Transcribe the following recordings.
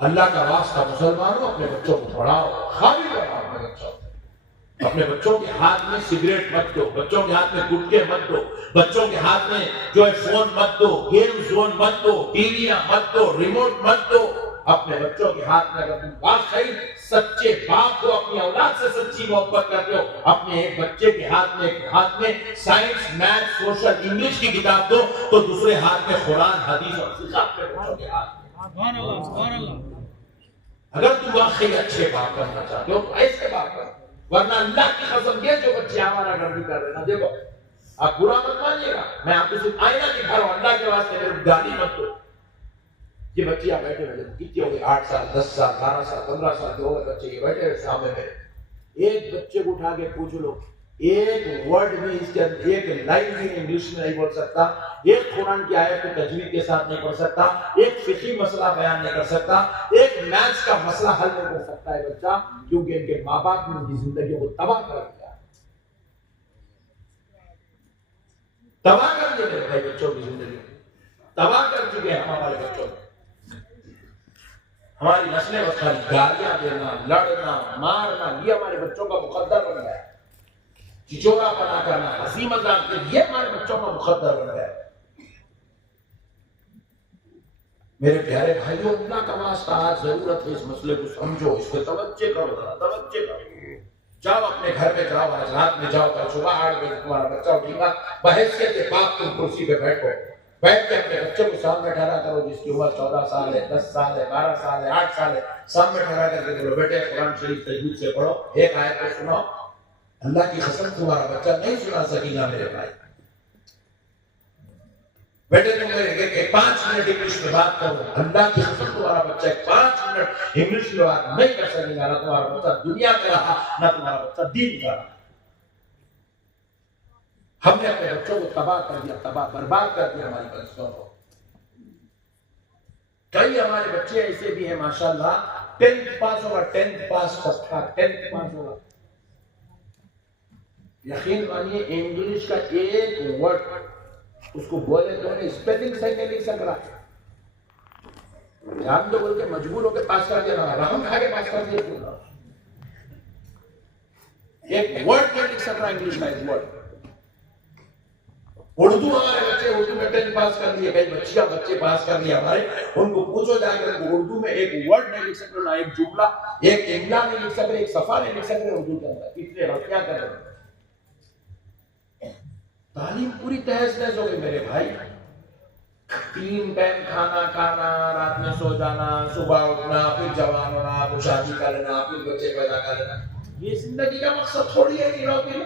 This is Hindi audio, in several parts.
अल्लाह का वास्ता मुसलमानों अपने बच्चों को पढ़ाओ, खाली बनाओ अपने बच्चों। अपने बच्चों के हाथ में सिगरेट मत दो, बच्चों के हाथ में गुटखे मत दो, बच्चों के हाथ में जो है फोन मत दो, गेम जोन मत दो, टीवियां मत दो, रिमोट मत दो। अपने बच्चों के हाथ में अगर तुम वाकई सच्चे बाप को अपनी औलाद से सच्ची मोहब्बत करते हो, अपने एक बच्चे के हाथ में साइंस, मैथ, सोशल, इंग्लिश की किताब दो, तो दूसरे हाथ में कुरान, हदीस और फिक़ह अपने बच्चों के हाथ में। सुभान अल्लाह, सुभान अल्लाह। अगर तुम वाकई अच्छे बाप बनना चाहते हो तो ऐसे बाप बनो, वरना अल्लाह की कसम, ये जो बच्चे हमारा गर्दी कर रहे हैं ना, देखो आप बुरा मत मानिएगा, मैं आपको सिर्फ आईना दिखा रहा हूं, अल्लाह के वास्ते मेरे गाली मत दो। ये बच्चे यहाँ बैठे हुए कितने हो गए, 8 साल 10 साल 12 साल 15 साल के हो गए बच्चे, ये बैठे हुए सामने मेरे। एक बच्चे को उठा के पूछ लो, एक वर्ड भी इसके अंदर, एक लाइन भी इंग्लिश में नहीं बोल सकता, एक कुरान की आयत को तजवीद के साथ नहीं पढ़ सकता, एक फिक़ही मसला बयान नहीं कर सकता, एक मैथ्स का मसला हल नहीं कर सकता है बच्चा, क्योंकि इनके माँ बाप ने उनकी जिंदगी को तबाह कर दिया, तबाह कर दिया मेरे भाई, बच्चों की जिंदगी तबाह कर चुके हैं हम हमारे बच्चों को। हमारी नस्लें बस खाली गालियां देना, लड़ना, मारना, ये हमारे बच्चों का मुकद्दर बन गया है। चिचोरा बना करना, हंसी मजाक, ये हमारे बच्चों का मुकद्दर बन गया है। मेरे प्यारे भाइयों, अल्लाह का वास्ता आज जरूरत है इस मसले को समझो, इस पे तवज्जो करो, तवज्जो करो। जाओ अपने घर में जाओ, आज रात में जाओ, कल सुबह 8 बजे तुम्हारा बच्चा उठेगा, बहैसियत बाप तुम कुर्सी पे बैठो, बैठ के अपने बच्चे को सामने ठहरा करो, जिसकी उम्र 14 साल है, 10 साल है, 12 साल है, 8 साल है, सामने ठहरा करके बोलो, बेटे कुरान शरीफ तजवीद से पढ़ो, एक आयत को सुनो। अल्लाह की कसम तुम्हारा बच्चा नहीं सुना सकेगा मेरे भाई। बेटे तुम 5 मिनट इंग्लिश में बात करो, अल्लाह की कसम तुम्हारा बच्चा 5 मिनट इंग्लिश में बात नहीं कर सकेगा, ना तुम्हारा बच्चा दुनिया का रहा, ना तुम्हारा बच्चा दीन का रहा। हमने अपने बच्चों को तबाह कर दिया, तबाह बर्बाद कर दिया हमारी बच्चों को। कई हमारे बच्चे ऐसे भी हैं माशाल्लाह, 10th पास होगा, 10th पास पक्का, 10th पास होगा, यकीन मानिए इंग्लिश का एक वर्ड उसको बोले तो नहीं, स्पेलिंग सही नहीं लिख सक रहा, हम तो बोल के मजबूर होकर पास कर दिया, रहम खा के पास कर दिया, एक वर्ड नहीं लिख सक रहा इंग्लिश का, एक वर्ड। उर्दू हमारे बच्चे उर्दू में 10th पास कर लिए, कई बच्चियां बच्चे पास कर लिए हमारे, उनको पूछो जाकर उर्दू में एक वर्ड नहीं लिख सकते, ना एक जुमला, एक इमला नहीं लिख सकते, एक सफा नहीं लिख सकते उर्दू के अंदर, इतने गलतियां कर रहे हैं। तालीम पूरी तहस नहस हो गई मेरे भाई। 3 टाइम खाना खाना, रात में सो जाना, सुबह उठना, फिर जवान होना, फिर शादी कर लेना, फिर बच्चे पैदा कर लेना, ये जिंदगी का मकसद थोड़ी है कि नौकरी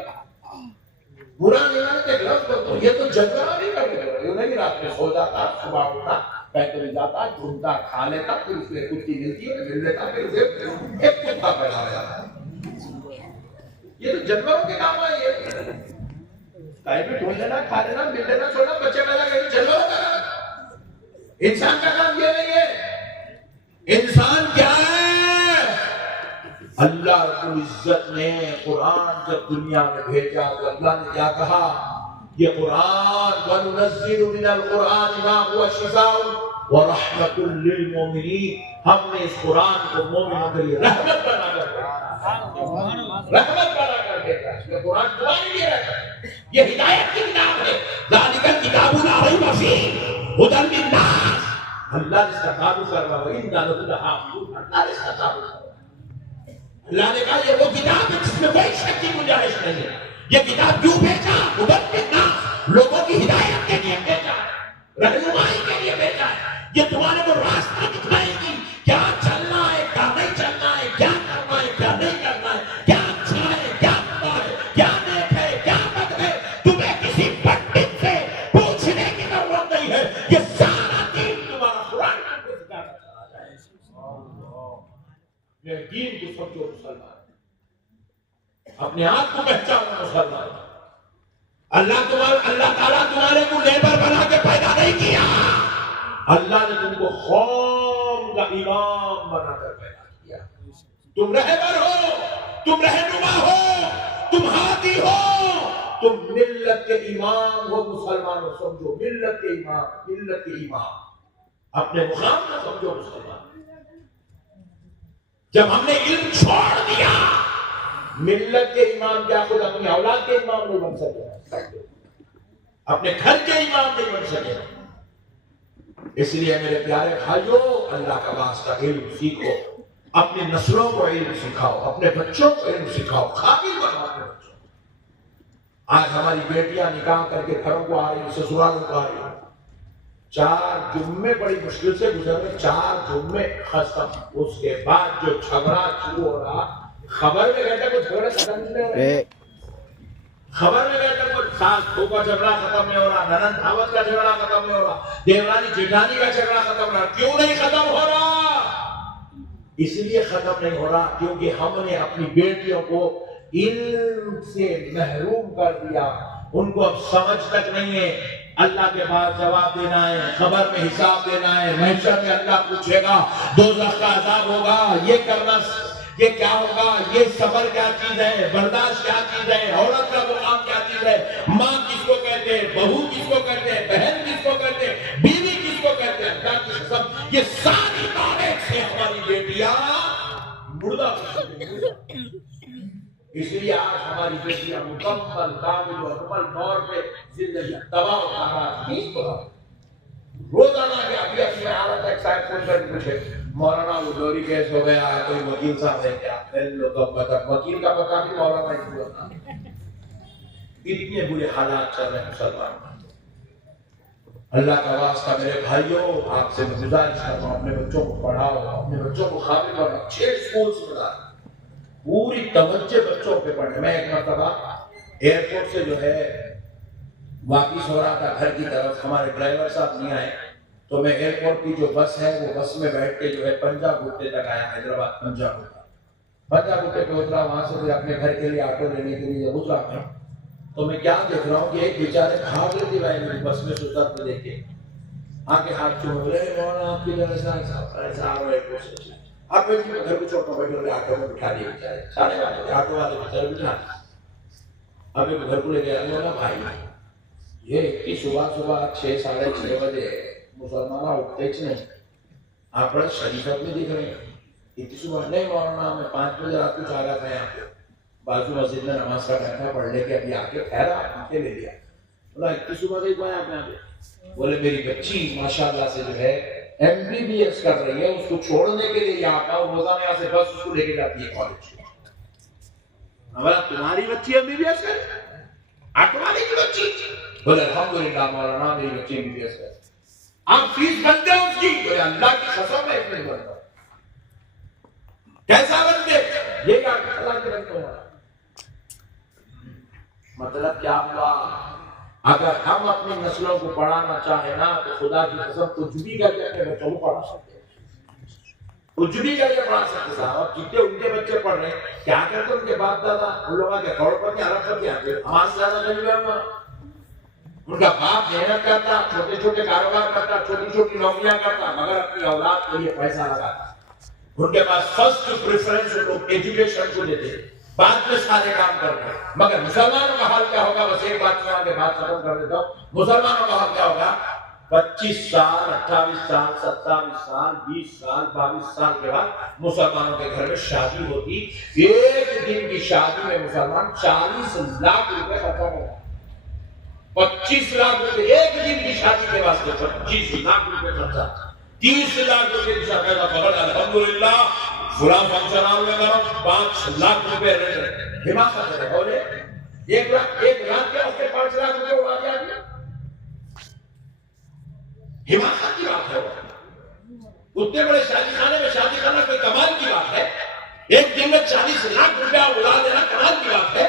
बुरा नहीं के लफ्ज कर दो, ये तो जंगल नहीं कर रहे, नहीं रात में सो जाता, सुबह उठता, पैदल जाता, घूमता, खा लेता, फिर उसमें कुत्ती मिलती है, मिल लेता, फिर उसे एक कुत्ता पैदा हो जाता है। ये तो जानवरों के काम है, ये कहीं भी ढूंढ लेना, खा लेना, मिल लेना, छोड़ना, बच्चे पैदा करना, जानवरों का काम। इंसान का काम ये नहीं है। इंसान क्या है? अल्लाह रब्बुल इज्जत ने कुरान जब दुनिया में भेजा तो अल्लाह ने क्या कहा, ये कुरान वनुनज़्ज़िलु मिनल कुरान मा हुवा शिफ़ाउन व रहमतुल लिल मोमिनीन, हमने इस कुरान को मोमिनों के लिए रहमत बनाकर भेजा। ये कुरान तुम्हारे लिए है, ये हिदायत की किताब है, ज़ालिकल किताबु ला रैब फ़ीहि हुदल लिन्नास। अल्लाह ने इसका ताबू कर रहा है, इन्ना लहु लहाफ़िज़ून, अल्लाह ने इसका ताबू कर, अल्लाह ने कहा ये वो किताब है जिसमें कोई शक की गुंजाइश नहीं है। ये किताब क्यों भेजा? हुदल लिन्नास, लोगों की हिदायत के लिए भेजा है, रहनुमाई के लिए भेजा है। ये तुम्हारे को रास्ता दिखाएगी, क्या चलना है, क्या नहीं चलना है, क्या करना है, क्या नहीं करना है, क्या अच्छा है, क्या बुरा है, क्या नेक है, क्या बद है। तुम्हें किसी पंडित से पूछने की जरूरत नहीं है, ये सारा दीन तुम्हारा कुरान में सिखाता चला जाएगा। ये दीन को समझो मुसलमान, अपने आप को पहचानो मुसलमान। अल्लाह ताला तुम्हारे को लेबर बना के पैदा नहीं किया, अल्लाह ने तुमको कौम का इमाम बनाकर पैदा किया। तुम रहबर हो, तुम रहनुमा हो, तुम हादी हो, तुम मिल्लत के इमाम हो। मुसलमानों समझो, मिल्लत के इमाम, मिल्लत के इमाम, अपने मुकाम को समझो मुसलमान। जब हमने इल्म छोड़ दिया, मिल्लत के इमाम क्या खुद अपनी औलाद के इमाम नहीं बन सके, अपने घर के इमाम नहीं बन सके। इसलिए मेरे प्यारे भाइयों, अल्लाह का वास्ता इल्म सीखो, अपनी नस्लों को इल्म सिखाओ, अपने बच्चों को इल्म सिखाओ, काबिल बनाओ अपने बच्चों। आज हमारी बेटियां निकाह करके घरों को आ रही, ससुरालों को आ रही, 4 जुम्मे बड़ी मुश्किल से गुजरे, 4 जुम्मे खत्म। उसके बाद जो झगड़ा शुरू हो रहा, खबर में कहता कुछ झगड़ा खत्म नहीं हो रहा, खबर में कहता कुछ सास बहू का झगड़ा खत्म नहीं हो रहा, ननद भावत का झगड़ा खत्म नहीं हो रहा, देवरानी जेठानी का झगड़ा खत्म हो रहा। क्यों नहीं खत्म हो रहा? इसलिए खत्म नहीं हो रहा क्योंकि हमने अपनी बेटियों को इल्म से महरूम कर दिया। उनको अब समझ तक नहीं है, अल्लाह के पास जवाब देना है, खबर में हिसाब देना है, महशर में अल्लाह पूछेगा, दोज़ख का अज़ाब होगा, ये करना, ये क्या होगा, ये सब्र क्या चीज है, बर्दाश्त क्या चीज है, औरत का मुकाम क्या चीज है, माँ किसको कहते हैं, बहू किसको कहते हैं, बहन किसको कहते हैं, बीवी किसको कहते हैं, अल्लाह की कसम ये सारी नॉलेज से हमारी बेटियां मुर्दा। इसलिए आज हमारी बेटियां मुकम्मल काबिल और मुकम्मल तौर पे जिंदगी तबाह। रोजाना के अभी अभी मैं आ रहा था, एक साहब फोन करके पूछे, मौलाना वो चोरी केस हो गया, कोई वकील साहब है क्या? वकील का पता भी मौलाना ही हुआ। इतने बुरे हालात चल रहे हैं मुसलमान। अल्लाह का वास्ता मेरे भाइयों, आपसे गुजारिश करता हूँ, अपने बच्चों को पढ़ाओ, अपने बच्चों को काबिल बनाओ, अच्छे स्कूल से पढ़ाओ, पूरी तवज्जो बच्चों पे पढ़े। मैं एक मरतबा एयरपोर्ट से जो है वापिस हो रहा था घर की तरफ, हमारे ड्राइवर साहब नहीं आए, तो मैं एयरपोर्ट की जो बस है वो बस में बैठ के जो है पंजाब गुट्टे तक आया, हैदराबाद पंजाब गुट्टे पे उतरा। वहां से फिर अपने घर के लिए ऑटो लेने के लिए उतरा मैं, तो मैं क्या देख रहा हूँ कि एक बेचारे भाग लेती भाई मेरी बस में सुसर पे देख के आके हाथ चूम रहे, आपकी आप घर को छोटा बैठे ऑटो में बिठा दिए बेचारे, सारे ऑटो वाले बेचारे बिठा। अब घर को ले गया भाई, ये इतनी सुबह 6 साढ़े 6 बजे मुसलमान उठते नहीं, आप बड़े शरीफत में दिख रहे हैं। इतनी सुबह नहीं मौलाना, मैं 5 बजे रात को जा रहा था यहाँ पे बाजू मस्जिद में नमाज का टाइम था, पढ़ लेके अभी आके ठहरा, आके ले लिया। बोला इतनी सुबह गई कोई आप यहाँ पे? बोले मेरी बच्ची माशाल्लाह से जो है MBBS कर रही है, उसको छोड़ने के लिए यहाँ का रोजाना यहाँ से बस उसको लेके जाती है कॉलेज। बोला तुम्हारी बच्ची MBBS कर, ऑटो वाले की बच्ची? बोले अल्हम्दुलिल्लाह मौलाना मेरी बच्ची MBBS कर। आप फीस बनते हो उसकी? बोले अल्लाह की कसम है इसमें बनता। कैसा बनते? ये क्या अल्लाह के बनते हो? मतलब क्या हुआ? अगर हम अपनी नस्लों को पढ़ाना चाहे ना, तो खुदा की कसम कुछ भी करके अपने बच्चों को पढ़ा सकते हैं, कुछ भी करके पढ़ा सकते। साहब कितने उनके बच्चे पढ़ रहे हैं, क्या करते उनके बाप दादा, उन लोगों के करोड़पति अरबपति आते, हमारे ज्यादा गरीब है। उनका बाप मेहनत करता, छोटे छोटे कारोबार करता, छोटी छोटी नौकरियां करता, मगर अपनी औलाद के लिए पैसा लगाता। उनके पास फर्स्ट प्रेफरेंस लोग एजुकेशन को देते, बाद में सारे काम करते। मगर मुसलमानों का हाल क्या होगा? बस एक बात सुना के बात खत्म कर देता हूँ। मुसलमानों का हाल क्या होगा? 25 साल 28 साल 27 साल 20 साल 22 साल के बाद मुसलमानों के घर में शादी होती। एक दिन की शादी में मुसलमान 40 लाख रुपए खर्चा करता। 25 लाख रुपए एक दिन की शादी के वास्ते, 25 लाख रुपए खर्चा, 30 लाख रुपए की शादी का खबर। अल्हम्दुलिल्लाह फुला फंक्शन हॉल में करो 5 लाख रुपए हिमाचल है, बोले 1 लाख के उसके 5 लाख रुपए उड़ा दिया। हिमाचल की बात है, उतने बड़े शादी खाने में शादी करना कोई कमाल की बात है। एक दिन में 40 लाख रुपया उड़ा देना कमाल की बात है।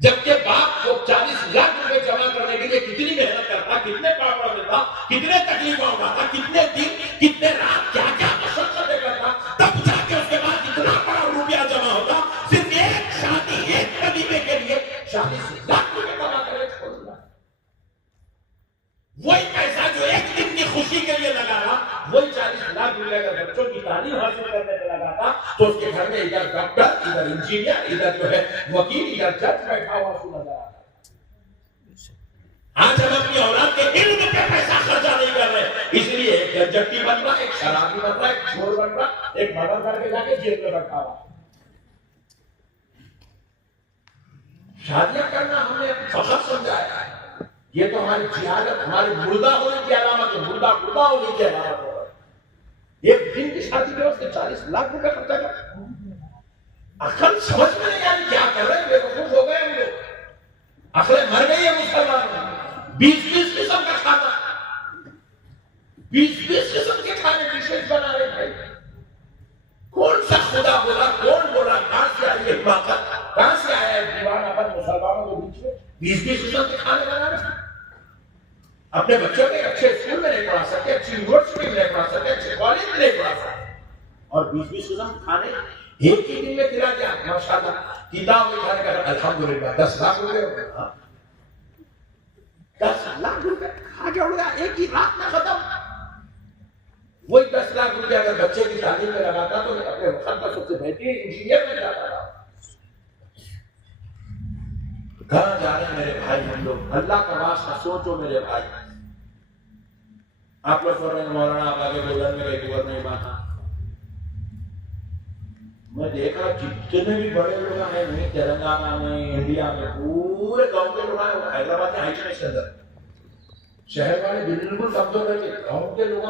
जबकि बाप को 40 लाख रुपए जमा करने के लिए कितनी मेहनत करता, कितने पापड़ मिलता, कितने तकलीफें उठाता, कितने दिन कितने रात क्या क्या मशक्कतें करता, तब जाके उसके बाद इतना बड़ा रुपया जमा होता। सिर्फ एक शादी, एक कलीमे के लिए 40 लाख रुपए जमा करके छोड़ दिया। वही पैसा जो एक दिन की खुशी के लिए लगा रहा, वही 40 लाख रुपए अगर बच्चों की तालीम हासिल करने पे लगाता, तो उसके घर में इधर डॉक्टर, इधर इंजीनियर, इधर जो है वकील, इधर जज बैठा हुआ उसको नजर आता। आज हम अपनी औलाद के इल्म पे पैसा खर्चा नहीं कर रहे, इसलिए एक गंजट्टी बन रहा, एक शराबी बन रहा, एक चोर बन रहा, एक मर्डर करके जाके जेल में बैठा हुआ। शादियां करना हमने फखर समझाया है, ये तो हमारी जिहादत, हमारे मुर्दा होने की अलामत है, मुर्दा होने की अलामत है। एक दिन की शादी के वास्ते 40 लाख रुपए खर्चा कर, अकल समझ में नहीं आ रही क्या कर रहे हैं, बेवकूफ हो गए हम लोग, अकल मर गई है मुसलमान। 20-20 किस्म का खाना, 20-20 किस्म के खाने डिशेज बना रहे भाई। कौन सा खुदा बोला, कौन बोला, कहां से आई है हिमाकत, कहां से आया है दीवानापन मुसलमानों के बीच में? 20-20 किस्म के खाने बना रहे। अपने बच्चों के अच्छे स्कूल में नहीं पढ़ा सकते, अच्छी यूनिवर्सिटी में नहीं पढ़ा सकते, अच्छे कॉलेज में नहीं पढ़ा सकते, और 20-20 किस्म खाने एक ही दिन में खिला दिया। माशाल्लाह, किताब में खाने का अल्हम्दुलिल्लाह 10 लाख रुपए हो गए। 10 लाख रुपए खा के उड़ गया एक ही रात में खत्म। वही 10 लाख रुपए अगर बच्चे की तालीम में लगाता तो अपने वक्त का सबसे बेहतरीन इंजीनियर में जाता था। कहां जा रहे हैं मेरे भाई हम लोग? अल्लाह का वास्ता सोचो मेरे भाई। आप लोग कर रहे हैं मौलाना आप आगे गोल्डन में गए नहीं बात। मैं देखा जितने भी बड़े लोग हैं नहीं, तेलंगाना में, इंडिया में, पूरे गांव के लोग आए। हैदराबाद में हाई के अंदर शहर वाले बिल्कुल कमजोर रहते, गांव के लोग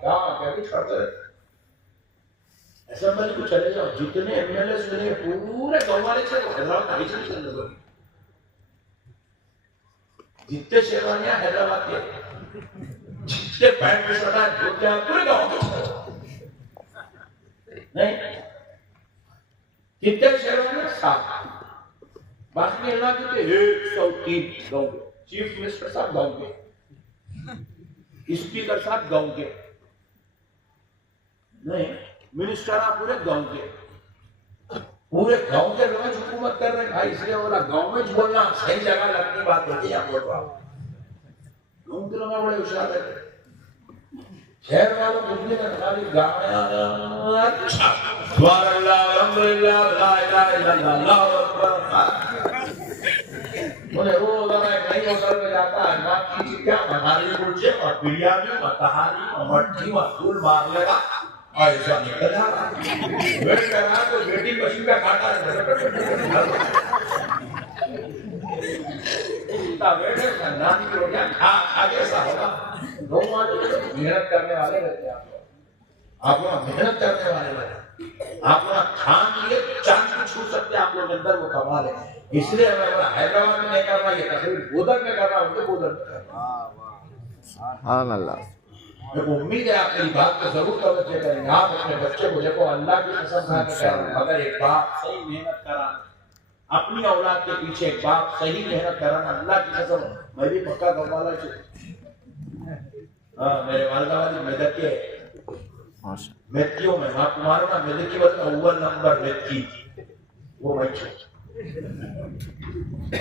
क्या करते रहे। असेंबली को चले जाओ, जितने एमएलए सुने पूरे गांव वाले से हैदराबाद हाई के अंदर, जितने शेरवानियां हैदराबाद के, जितने पैंट में शर्ट है पूरे गांव के नहीं, कितने शहरों में 7, बाकी इलाके के 103 गांव के, चीफ मिनिस्टर साहब गांव के, स्पीकर साहब गांव के, नहीं मिनिस्टर आप पूरे गांव के, पूरे गांव के लोग हुकूमत कर रहे हैं भाई। इसलिए बोला गांव में बोलना सही जगह लगनी बात होती है। बोल रहा गांव के लोग बड़े होशियार रहते, शहर वालों को बुझने का खाली गाना अच्छा सुभान अल्लाह अल्हम्दुलिल्लाह ला इलाहा इल्लल्लाह अल्लाहु अकबर। बोले वो जरा कहीं होटल में जाता है, मां की क्या हमारी कुलचे और बिरयानी और तहारी और मट्ठी और फूल मार लेगा, ऐसा निकल जा रहा वेट कर रहा तो बेटी मशीन का काटा है इतना वेट है, नानी की रोटियां खा कैसा होगा। मेहनत करने वाले रहते हैं आप लोग मेहनत करने वाले रहते, आप लोग ठान लिए चांद को छू सकते, आप लोग अंदर वो कमाल है। इसलिए मैं हैदराबाद में नहीं कर रहा, ये तकरीर बोधर में कर रहा हूँ, बोधर में कर रहा हूँ। उम्मीद है आप मेरी बात को जरूर तवज्जो करेंगे। आप अपने बच्चे को देखो, अल्लाह की कसम खा के करें, अगर एक बाप सही मेहनत करा, अपनी औलाद के पीछे एक बाप सही मेहनत करा, अल्लाह की कसम, मैं भी पक्का गवाला हूँ। मेरे वालिदा वाली मेदक के मेदकियों में आप मारो ना, मेदक की वजह अव्वल नंबर मेदकी वो मैं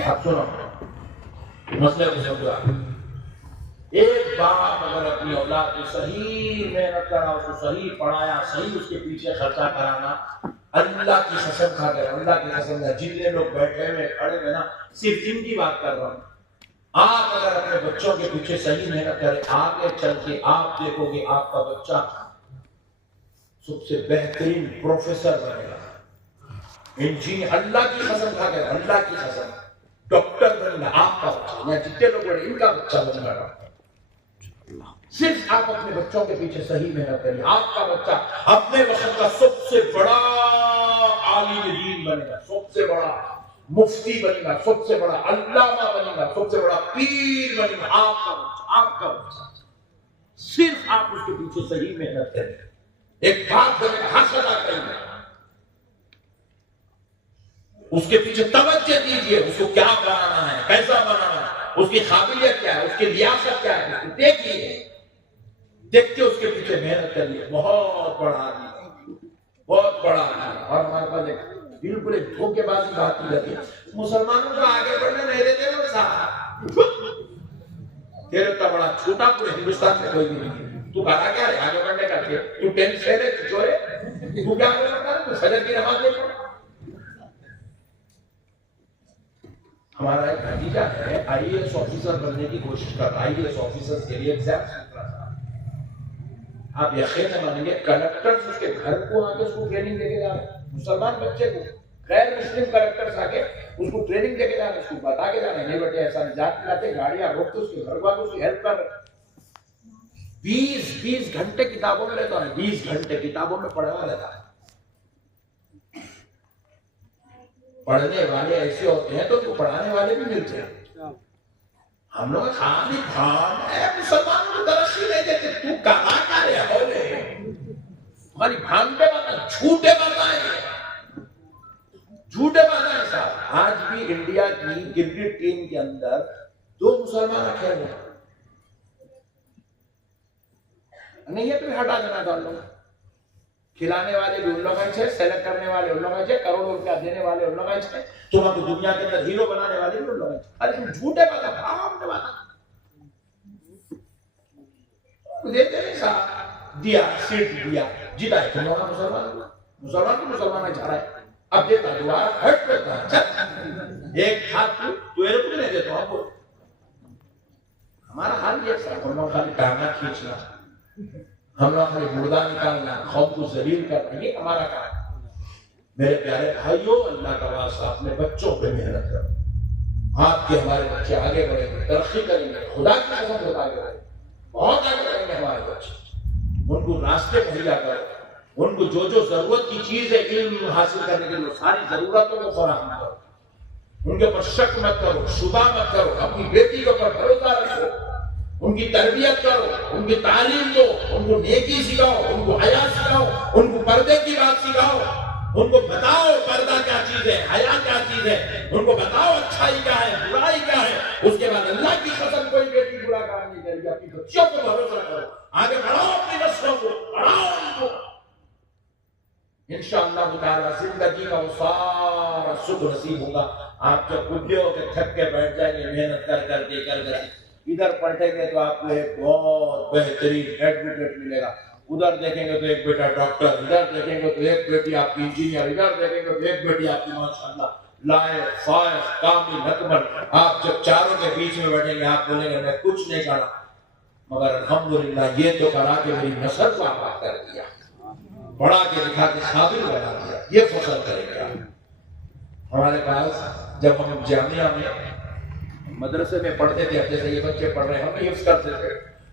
आप सुनो मसले को समझो। एक बाप अगर अपनी औलाद को सही मेहनत करा, उसको सही पढ़ाया, सही उसके पीछे खर्चा कराना, अल्लाह की कसम खा कर, अल्लाह की कसम, जितने लोग बैठे हुए खड़े हुए ना, सिर्फ इनकी बात कर रहा हूँ। आप अगर अपने बच्चों के पीछे सही मेहनत करें, आगे चल के आप देखोगे आपका बच्चा सबसे बेहतरीन प्रोफेसर बनेगा, इंजीनियर, अल्लाह की कसम खा कर, अल्लाह की कसम, डॉक्टर बनेगा आपका बच्चा, या जितने लोग बड़े इनका बच्चा बनेगा। सिर्फ आप अपने बच्चों के पीछे सही मेहनत करिए, आपका बच्चा अपने वक्त का सबसे बड़ा आलिम दीन बनेगा, सबसे बड़ा मुफ्ती बनेगा, सबसे बड़ा अल्लामा बनेगा, सबसे बड़ा पीर बनेगा। आपका बच्चा सिर्फ आप उसके पीछे सही मेहनत करें। एक बाप बनेगा, हक अदा करेंगे, उसके पीछे तवज्जो दीजिए, उसको क्या बनाना है, कैसा बनाना है, उसकी काबिलियत क्या है, उसकी लियाकत क्या है, उसको देखिए, देख के उसके पीछे मेहनत करिए। बहुत बड़ा आदमी, बहुत बड़ा आदमी। और हमारे पास एक बिल्कुल एक धोखेबाजी बात की जाती है, मुसलमानों को आगे बढ़ने नहीं देते लोग साहब, तेरे तो बड़ा छोटा पूरे हिंदुस्तान में कोई भी नहीं, तू कहा क्या है आगे बढ़ने का, तू टेंथ फेल है, तू चोर है, तू क्या कर सकता है, तू फजर की नमाज नहीं पढ़। हमारा एक भतीजा है, आईएएस ऑफिसर बनने की कोशिश कर रहा है, आईएएस ऑफिसर के लिए एग्जाम आप यकीन न मानेंगे, कलेक्टर्स उसके घर को आके उसको ट्रेनिंग देके जा रहे हैं। मुसलमान बच्चे को गैर मुस्लिम कलेक्टर्स आके उसको ट्रेनिंग देके जा रहे हैं, उसको बता के जा रहे हैं, नहीं बेटे ऐसा नहीं, जाते जाते गाड़ियां रोक के उसके घर वालों उसकी हेल्प कर रहे हैं। 20 घंटे किताबों में रहता है, 20 घंटे किताबों में पढ़ना रहता है। पढ़ने वाले ऐसे होते हैं तो उनको पढ़ाने वाले भी मिलते हैं। हम लोग खाली भान है, मुसलमानों को तरक्की नहीं देते। तू कहाँ का रहे हो ले, हमारी भान पे बात, झूठे बताएंगे, झूठे बताएं साहब। आज भी इंडिया की क्रिकेट टीम के अंदर 2 मुसलमान खेल रहे हैं, नहीं है तो हटा देना था। लोग खिलाने वाले भी उन लोग अच्छे, सेलेक्ट करने वाले उन लोग अच्छे, करोड़ों रुपया देने वाले उन लोग अच्छे, तुम्हारे दुनिया के अंदर हीरो बनाने वाले भी उन लोग अच्छे। अरे तुम झूठे बात देते नहीं साहब, दिया सीट दिया जीता है तुम लोग मुसलमान को मुसलमान जा रहा है, अब देता दोबारा हट करता एक हाथ तू एरोप्लेन नहीं देता आपको। हमारा हाल ये साहब, हम लोग खाली टांगा खींचना, हम लोग खाली मुर्दा निकालना, कौम को जलील करना, ये हमारा काम है। मेरे प्यारे भाइयों, अल्लाह का वास्ता अपने बच्चों पे मेहनत करो। आपके हमारे बच्चे आगे बढ़ेंगे, तरक्की करेंगे, खुदा की कसम खुद आगे बढ़ेंगे, बहुत आगे बढ़ेंगे हमारे बच्चे। उनको रास्ते मुहैया करो, उनको जो जो जरूरत की चीज है इल्म हासिल करने के लिए सारी जरूरतों को फराहम करो, उनके ऊपर शक मत करो, शुबा मत करो, अपनी बेटी के ऊपर भरोसा रखो, उनकी तरबियत करो, उनकी तालीम दो, उनको नेकी सिखाओ, उनको हया सिखाओ, उनको पर्दे की बात सिखाओ, उनको बताओ पर्दा क्या चीज है, हया क्या चीज है, उनको बताओ अच्छाई क्या है, बुराई क्या है। उसके बाद अल्लाह की कसम कोई बेटी बुरा काम नहीं करेगी, अपनी बच्चियों को भरोसा करो, आगे बढ़ाओ अपनी नस्लों को, बढ़ाओ उनको, इंशाअल्लाह ताला जिंदगी का वो सारा सुख नसीब होगा। आप जब बुढ़े होकर थक के बैठ जाएंगे मेहनत कर कर इधर पलटेंगे तो आपको एक बहुत बेहतरीन एडवोकेट मिलेगा, उधर देखेंगे तो एक बेटा डॉक्टर, इधर देखेंगे तो एक बेटी आपकी इंजीनियर, इधर देखेंगे तो एक बेटी आपकी माशाअल्लाह लायक फायक कामिल अकमल। आप जब चारों के बीच में बैठेंगे आप बोलेंगे मैं कुछ नहीं करा, मगर अल्हम्दुलिल्लाह ये तो करा के मेरी नस्ल को आबाद कर दिया, पढ़ा के दिखा के काबिल बना दिया, ये फख्र करेंगे आप। हमारे पास जब हम जामिया में मदरसे में पढ़ते थे, जैसे ये बच्चे पढ़ रहे हैं, हम हिफ्ज़ करते थे,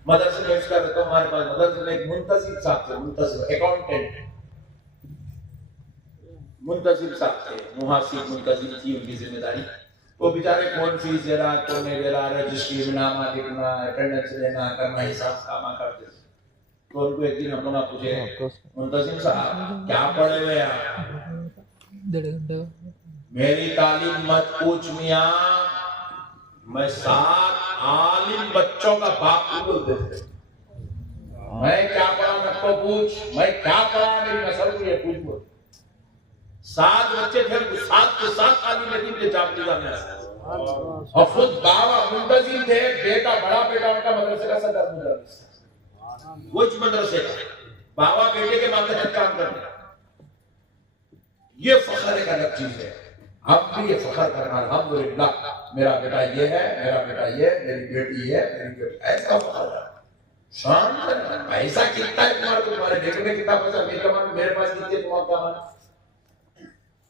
मदरसे में हिफ्ज़ करते तो हमारे पास मदरसे में एक मुंतसिब साहब थे, मुंतसिब अकाउंटेंट मुंतसिब साहब थे, मुहासिब मुंतसिब थी उनकी जिम्मेदारी। वो बेचारे कौन फीस दे रहा कौन नहीं दे रहा, रजिस्ट्री नामा लिखना, अटेंडेंस लेना करना, हिसाब कामा करते थे। तो उनको एक दिन हम लोग पूछे, मुंतसिब साहब क्या पढ़े हुए आप? मेरी तालीम मत पूछ मियां, मैं 7 आलिम बच्चों का बाप बोल देते, मैं क्या पढ़ा मत को पूछ, मैं क्या पढ़ा मेरी नस्ल को ये पूछ बोल। 7 बच्चे थे, 7 के 7 आलिम दीन के जामनीजा में, और खुद बाबा मुंतजिम थे, बेटा बड़ा बेटा उनका मदरसे का सदर मुदर्रिस, वो इस मदरसे का बाबा बेटे के मातहत काम करते। ये फख्र एक अलग चीज है, हम भी ये फख्र करना अल्हम्दुलिल्लाह मेरा बेटा ये है, मेरा बेटा ये, मेरी बेटी है, मेरी बेटी, ऐसा फख्र है। शान पैसा कितना है तुम्हारे, तुम्हारे बेटे में कितना पैसा, मेरे पास कितने तुम्हारा कमाना,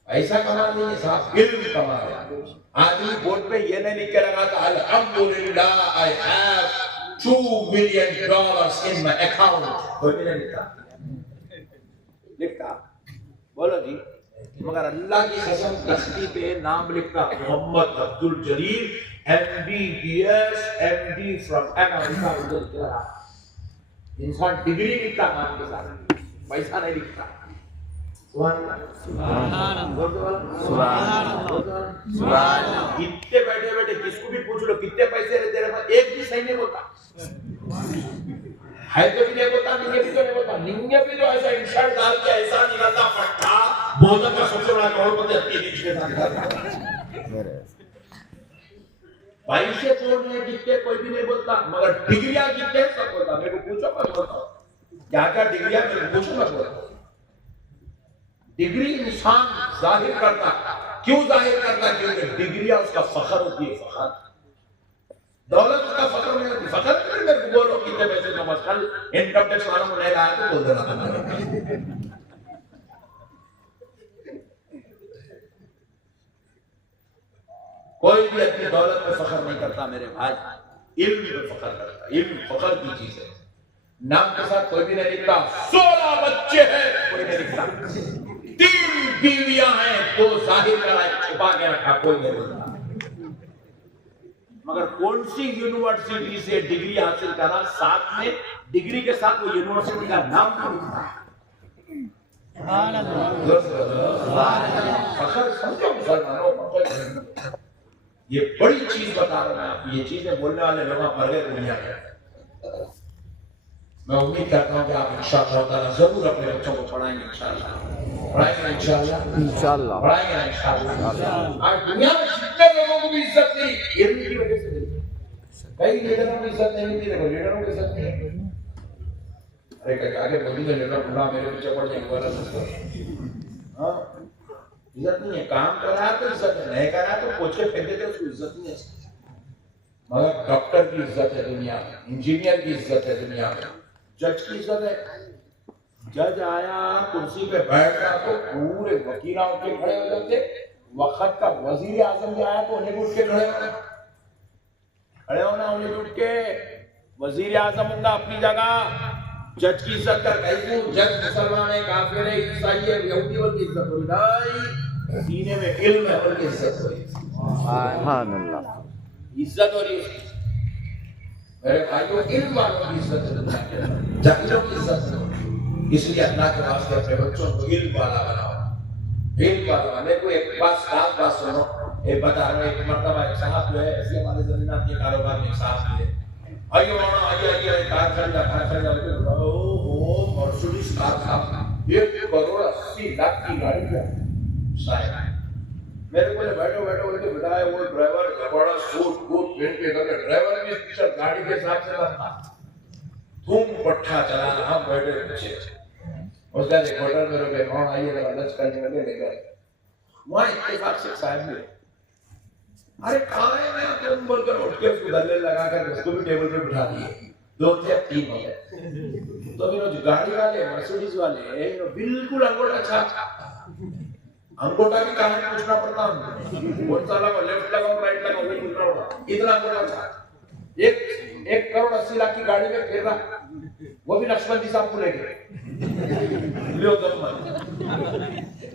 ऐसा कमा नहीं है साहब, इल्म कमा है। आदमी बोर्ड पे ये नहीं लिख के लगा था अल्हम्दुलिल्लाह I have $2 million in my account, कोई भी नहीं लिखता बोलो जी, मगर अल्लाह की कसम तख्ती पे नाम लिखता मोहम्मद अब्दुल जलील MBBS MD फ्रॉम अमेरिका। इंसान डिग्री लिखता नाम के साथ, पैसा नहीं लिखता। कितने बैठे बैठे किसको भी पूछ लो कितने पैसे तेरे पास, एक भी सही नहीं बोलता है, तो भी नहीं बोलता, निंगे भी तो नहीं बोलता, निंगे भी तो ऐसा इंशर्ट डाल के ऐसा निकलता पट्टा भोजन का सबसे बड़ा करोड़पति पैसे तोड़ने कितने कोई भी नहीं बोलता, मगर डिग्रियां कितने सब बोलता। मेरे को पूछो मत बोलता, क्या क्या डिग्रियां मेरे को पूछो मत बोलता। डिग्री इंसान जाहिर करता, क्यों जाहिर करता? क्योंकि डिग्रियां उसका फख्र होती है, फख्र, दौलत उसका फख्र नहीं होती। फख्र मेरे को बोलो कितने पैसे कमा बस कल इनकम टैक्स वालों को नहीं लाया तो बोल देना। कोई भी अपनी दौलत पे फख्र नहीं करता मेरे भाई, इल्म पे फख्र करता। इल्म फख्र की चीज है। नाम के साथ कोई भी नहीं लिखता। 16 बच्चे हैं, कोई नहीं लिखता। 3 बीवियां हैं, 2 जाहिर करा, छुपा के रखा, कोई नहीं लिखता। मगर कौन सी यूनिवर्सिटी से डिग्री हासिल करा, साथ में डिग्री के साथ वो यूनिवर्सिटी का नाम भी लिखता। फख्र समझो मुसलमानों, फख्र ये बड़ी चीज बता रहा हूं आपको। ये चीजें बोलने वाले लोग मर गए दुनिया में। मैं उम्मीद करता हूं कि आप इंशाअल्लाह ताला जरूर अपने बच्चों को पढ़ाएंगे। पढ़ाएंगे इंशाअल्लाह, पढ़ाएंगे इंशाअल्लाह। आज दुनिया में जितने लोगों को भी इज्जत नहीं, इल्म की वजह से नहीं। कई लीडरों को इज्जत नहीं मिलती, देखो लीडरों को इज्जत नहीं। अरे आगे बोलेंगे लीडर बुला मेरे पीछे पड़ जाएंगे वाला। हाँ, इज्जत नहीं है। काम कर रहा है तो इज्जत है, नहीं कर रहा है तो पोछ के फेंक देते, उसको इज्जत नहीं है। मगर डॉक्टर की इज्जत है दुनिया में, इंजीनियर की इज्जत है दुनिया में, जज की इज्जत है। जज आया कुर्सी पे बैठ गया तो पूरे वकील उठ के खड़े हो जाते। वक्त का वजीर आजम भी आया तो उन्हें उठ के खड़े होना, उन्हें उठ के। वजीर आजम होगा अपनी जगह, जज की इज्जत कर गई। जज मुसलमान है, काफिर है, ईसाई है, यहूदी, उनकी इज्जत हो रही। सीने में इल्म है, उनकी इज्जत हो रही। सुभान अल्लाह, इज्जत हो रही है मेरे भाइयों। इल्म वालों की इज्जत है, जाहिलों की इज्जत है। इसलिए अल्लाह के वास्ते अपने बच्चों को इल्म वाला बनाओ। इल्म वाला वाले को एक बात सुनो। एक बता रहा हूँ, एक मर्तबा एक साहब जो है ऐसे हमारे जमीनात के कारोबार में साहब मिले। आइए कार खरीदा, ओ मर्सिडीज कार था, 1,80,00,000 की गाड़ी है शायद। मेरे को बैठो बोल के बताया, वो ड्राइवर बड़ा सूट बूट पहन के करके, ड्राइवर भी स्पेशल गाड़ी के हिसाब से था। धूम पट्टा चला, हम बैठे पीछे। उसका एक होटल में रुके, कौन आइए लंच करने लगे, लेकर वहाँ इत्तेफाक से साहब मिले। अरे कहाँ है, मैं तुम बोलकर उठ के उसको गले लगा कर उसको भी टेबल पे बिठा दिए। 2 थे 3 हो गए। तो फिर जो गाड़ी वाले मर्सिडीज वाले बिल्कुल अंगूठा छाप, अंगूठा भी कहाँ पूछना पड़ता है, कौन सा लगा, लेफ्ट लगाओ राइट लगाओ, वो पूछना पड़ता। इतना अंगूठा छाप। 1,80,00,000 की गाड़ी में फिर रहा, वो भी नक्शबंदी साहब को लेके।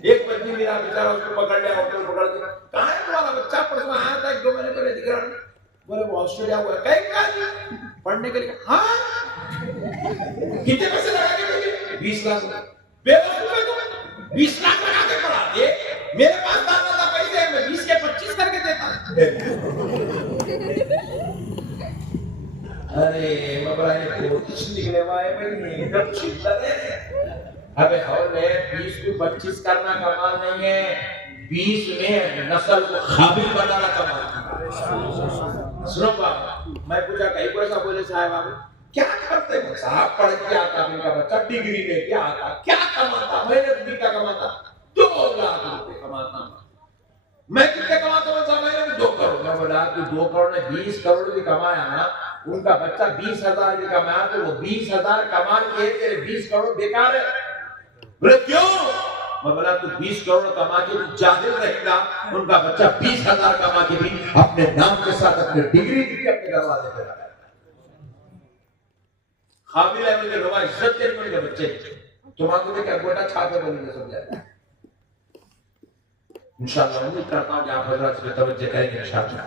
एक बच्ची मेरा बेचारा उसको पकड़ लिया, होटल पकड़ के, कहाँ है तुम्हारा बच्चा, परसों आया था 1-2 महीने पहले दिख रहा है। बोले वो ऑस्ट्रेलिया हुआ, कहीं पढ़ने के लिए। हाँ, कितने पैसे लगा के? 20 लाख। बेवकूफ है तुम, 20 लाख लगा के पढ़ाते। मेरे पास था पैसे, मैं 20 के 25 करके देता। अरे मबराए कोशिश निकले वाए में एकदम चिल्ला है। अबे हमने 20 को 25 करना कमाल नहीं है, 20 में नस्ल को काबिल बनाना कमाल है। सुनो बाबा, मैं पूछा कहीं कोई ऐसा बोले साहब आप क्या करते हो? साहब पढ़ के आता, मेरा बच्चा डिग्री लेके आता, क्या कमाता? मैंने भी क्या कमाता? 2 लाख रुपए कमाता। मैं कितने कमाता हूँ? मैंने भी 2 करोड़। मैं बोला कि 2 करोड़ ने 20 करोड़ भी कमाया ना, उनका बच्चा 20,000 भी कमाया तो वो 20,000 कमा के तेरे 20 करोड़ बेकार है। बोले क्यों? मैं बोला तू 20 करोड़ कमा के तू जाहिल रहेगा, उनका बच्चा 20,000 कमा के भी अपने नाम के साथ अपने डिग्री की अपने दरवाजे पे लगा। काबिल है मुझे लोग इज्जत देने उनके बच्चे। तुम्हारे क्या गोटा छापे बोलेंगे समझा। इंशाअल्लाह उम्मीद करता हूँ कि आप हजरत से तवज्जो करेंगे, इंशाअल्लाह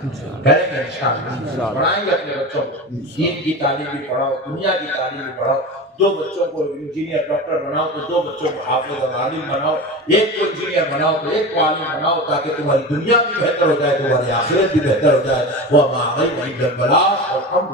पढ़ाएंगे अपने बच्चों को। दीन की तालीम भी पढ़ाओ, दुनिया की तालीम भी पढ़ाओ। 2 बच्चों को इंजीनियर डॉक्टर बनाओ तो 2 बच्चों को हाफिज और आलिम बनाओ। एक को इंजीनियर बनाओ तो एक को आलिम बनाओ, ताकि तुम्हारी दुनिया भी बेहतर हो जाए, तुम्हारी आखिरत भी बेहतर हो जाए। वो हमारे नहीं बला और हम